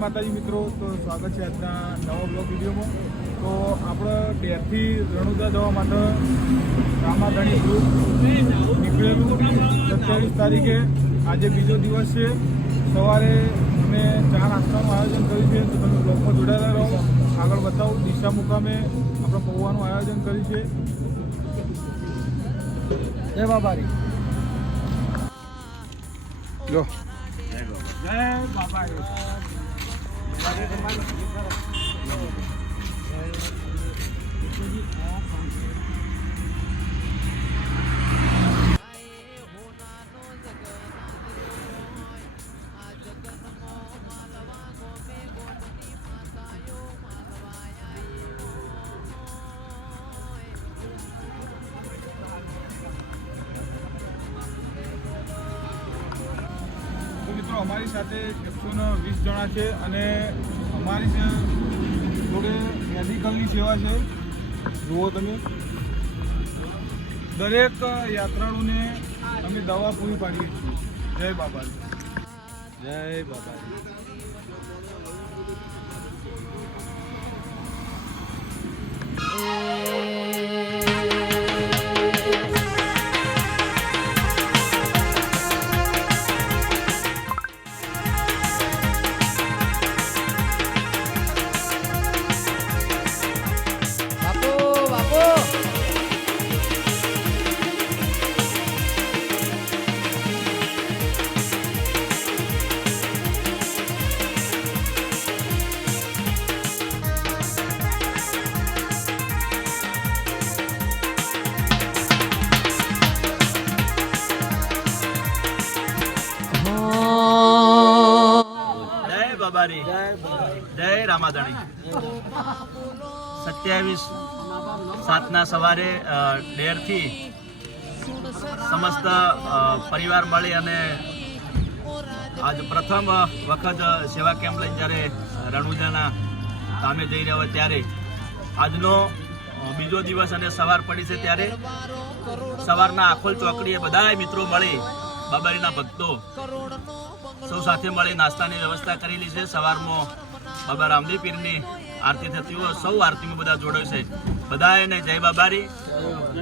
માતાજી મિત્રો, તો સ્વાગત છે આજના નવા બ્લોગ વિડીયોમાં. તો આપણે ડેરથી રણુજા જવા માટે રામાધણી ગ્રુપ નીકળેલું 27 તારીખે. આજે બીજો દિવસ છે. સવારે અમે ચા નાસ્તાનું આયોજન કર્યું છે, તો તમે બ્લોગમાં જોડાયેલા રહો. આગળ બતાવું. દિશા મુકામે આપણે પૌવાનું આયોજન કર્યું છે. જય બાબારી. લો જય બાબારી. મિત્રો અમારી સાથે 120 જણા છે અને અમારી જોડે મેડિકલની સેવા છે. જુઓ તમે, દરેક યાત્રાળુને અમે દવા પૂરી પાડીએ છીએ. જય બાબાજી. જય બાબાજી. જય રામાધણી. 27/7 સવારે ડેરથી સમસ્ત પરિવાર મળી અને આજ પ્રથમ વખત સેવા કેમ્પ લઈને જ્યારે રણુજાના કામે જઈ રહ્યા હોય ત્યારે આજનો બીજો દિવસ અને સવાર પડી છે. ત્યારે સવારના આખોલ ચોકડીએ બધા મિત્રો મળી, બાબારીના ભક્તો સૌ સાથે મળી નાસ્તાની વ્યવસ્થા કરેલી છે. સવારમાં બાબા રામદેવ પીરની આરતી થતી હોય, સૌ આરતીમાં બધા જોડાય છે. બધાને જય બાબારી.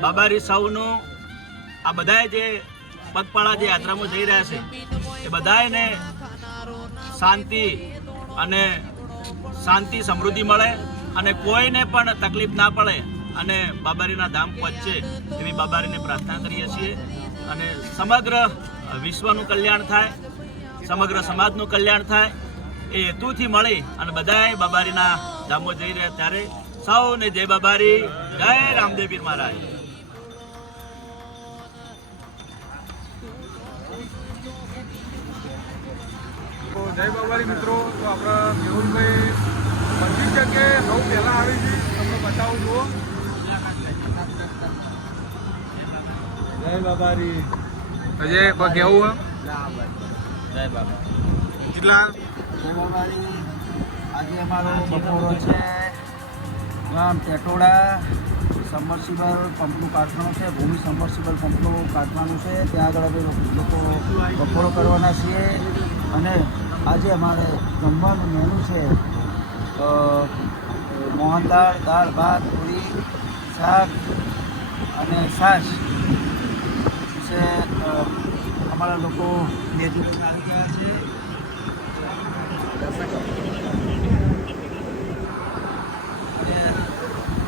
બાબારી સૌનું આ બધાએ જે પગપાળા જે યાત્રામાં જઈ રહ્યા છે એ બધાને શાંતિ સમૃદ્ધિ મળે અને કોઈને પણ તકલીફ ના પડે અને બાબારીના ધામ પહોંચે એવી બાબારીને પ્રાર્થના કરીએ છીએ. અને સમગ્ર વિશ્વનું કલ્યાણ થાય, સમગ્ર સમાજનું કલ્યાણ થાય એ હેતુથી મળી અને બધાએ બાબારીના ધામો જઈ રહ્યા ત્યારે સૌને જય બાબારી. જય રામદેવ પીર મહારાજ. તો જય બાબારી મિત્રો. તો આપણા મેહુલભાઈ બધી જગ્યાએ સૌ પહેલાં આવી છે, તમને બતાવું જુઓ. જય બાબારી. અજય કોઈ કેવું જય બાબા. કેટલા જય બાબારી. આજે અમારો બપોરો છે ગામ ટેટોડા. સબમર્સિબલ પંપનું કારખાનું છે, ભૂમિ સબમર્સિબલ પંપનું કારખાનું છે. ત્યાં આગળ અમે લોકો બપોરો કરવાના છીએ. અને આજે અમારે જમવાનું મેનુ છે મોહનદાળ, દાળ, ભાત, પૂરી, શાક અને છાશ છે. અમારા લોકો મેજુ આવી ગયા છે.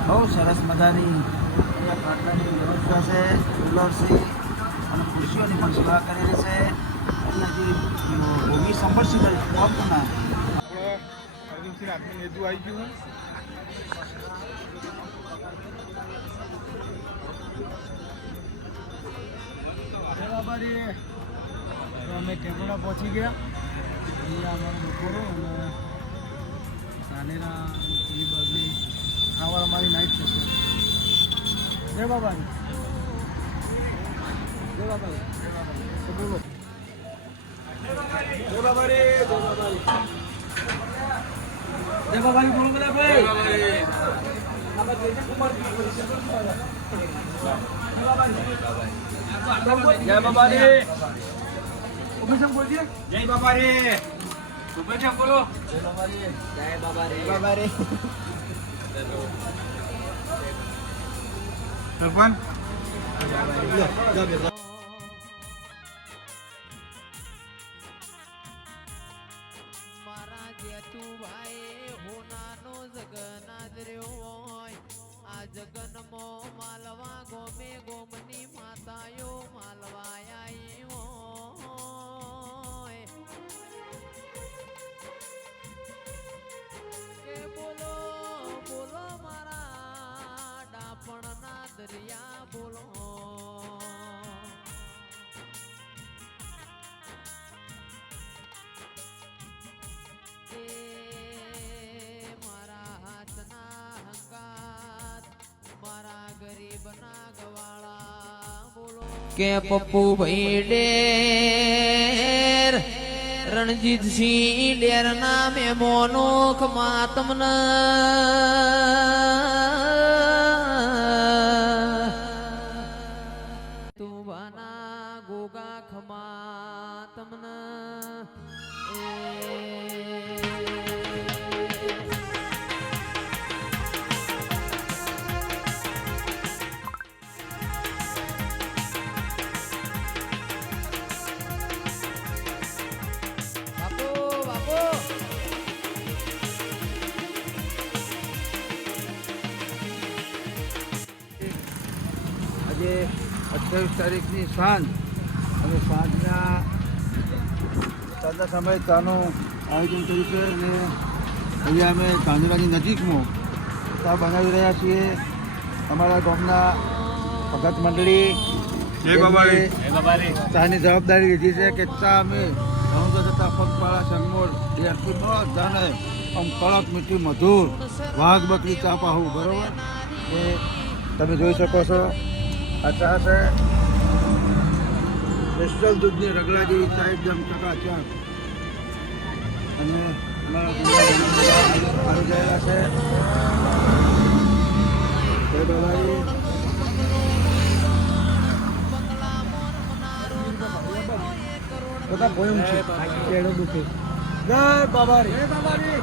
બહુ સરસ મજાની ખાટલાની વ્યવસ્થા છે. કુલરથી અને ખુરશીઓની પણ સેવા કરેલી છે. અને જે ભૂમિ સબમર્સિબલ પંપના અર્જુનસિંહ રાતનું મેજુ આવી ગયું. બાબારી. અમે ટેટોડા પહોંચી ગયા. અહીંયા અમારો બપોરો અને સાનેરા એ બધી ખાવા અમારી નાઇટ થશે. જય બાબારી. જય બાબારી. તો બોલો. જય બાબારી. જય બાબારી. જય બાબારી બોલો બધા ભાઈ. જય બાબારી. ઓફિસમાં બોલીએ. જય બાબારી. શુભેચ્છા બોલો. જય બાબા રે. સરપંચ મારા જેતુભાઈ હોનાનો જગન્નાથ રહ્યો હોય આ જગનમાં માલવા ગોમે ગોમની માતાયો માલવા આઈ હોય કે બોલો બોલો મારા ડાપણના દરિયા બોલો મારા હાથના હંગાત મારા ગરીબના ગવાળા બોલો કે પપ્પુ ભાઈ ડેર રણજીતસિંહ ડેર ના મેમોનો ખમા તમને તું વાના ગોગા ખમા તમને બાપુ બાપુ આજે 28 તારીખની સાંજ અને સાંજના સમયે ચાનું આયોજન કર્યું છે અને અહીંયા અમે ગાંધીવાડી નજીકમાં ચા બનાવી રહ્યા છીએ. અમારા ગામના ભગત મંડળી જય બાબારી. ચાની જવાબદારી લીધી છે કે ચા અમે રણુજા જતા પગપાળા સંગમોલ ડેરથી બધાને આમ કડક મીઠી મધુર વાઘ બકરી ચા પાહું બરોબર એ તમે જોઈ શકો છો. આ ચા છે સ્પેશિયલ દૂધની રગડા જેવી ચા એકદમ ચકાચક અને અમારા આવી ગયેલા છે. જય બાબાજી. બધા પોયમ છે. જય બાબારી. જય બાબારી.